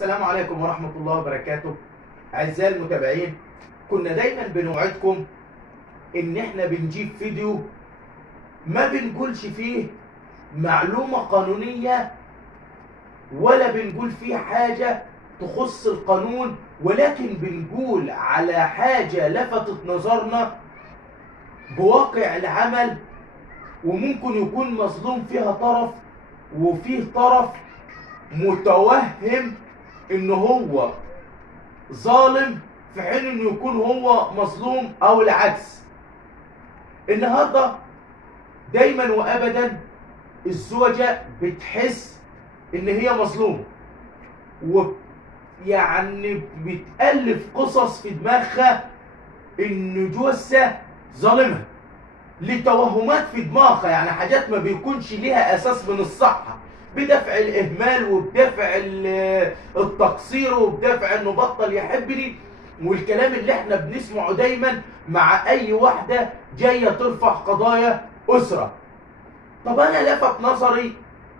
السلام عليكم ورحمة الله وبركاته. أعزائي المتابعين، كنا دايما بنوعدكم إن إحنا بنجيب فيديو ما بنقولش فيه معلومة قانونية ولا بنقول فيه حاجة تخص القانون، ولكن بنقول على حاجة لفتت نظرنا بواقع العمل، وممكن يكون مظلوم فيها طرف وفيه طرف متوهم إن هو ظالم في حين انه يكون هو مظلوم او العكس. النهارده دايما وابدا الزوجه بتحس ان هي مظلومه، ويعني بتألف قصص في دماغها ان جوزها ظالمها لتوهمات في دماغها، يعني حاجات ما بيكونش ليها اساس من الصحه، بدفع الاهمال وبدفع التقصير وبدفع انه بطل يحبني، والكلام اللي احنا بنسمعه دايما مع اي واحده جايه ترفع قضايا اسره. طب انا لفت نظري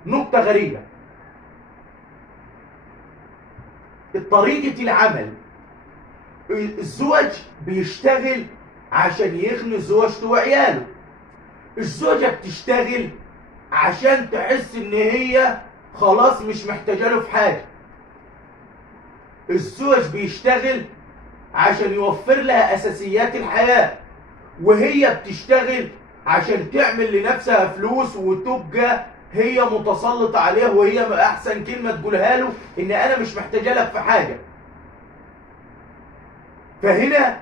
نقطه غريبه، طريقه العمل. الزوج بيشتغل عشان يغني زوجته وعياله، الزوجه بتشتغل عشان تحس ان هي خلاص مش محتاجه له في حاجه، الزوج بيشتغل عشان يوفر لها اساسيات الحياه، وهي بتشتغل عشان تعمل لنفسها فلوس وتبقى هي متسلطه عليه، وهي احسن كلمه تقولها له ان انا مش محتاجه لك في حاجه. فهنا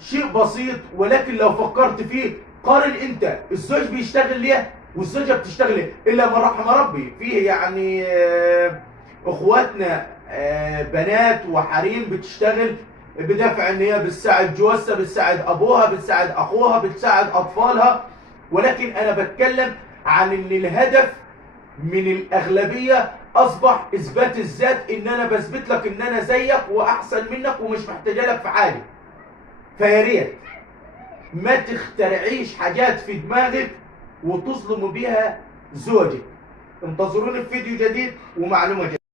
شيء بسيط، ولكن لو فكرت فيه قارن انت الزوج بيشتغل ليه والزوجه بتشتغل ليه، الا من رحم ربي. فيه يعني اخواتنا بنات وحريم بتشتغل بدافع ان هي بتساعد جوزها، بتساعد ابوها، بتساعد اخوها، بتساعد اطفالها، ولكن انا بتكلم عن ان الهدف من الاغلبيه اصبح اثبات الذات، ان انا بثبت لك ان انا زيك واحسن منك ومش محتاجه لك في حاجه. فيا ريت ما تخترعيش حاجات في دماغك وتظلم بيها زوجك. انتظروني في فيديو جديد ومعلومه جديده.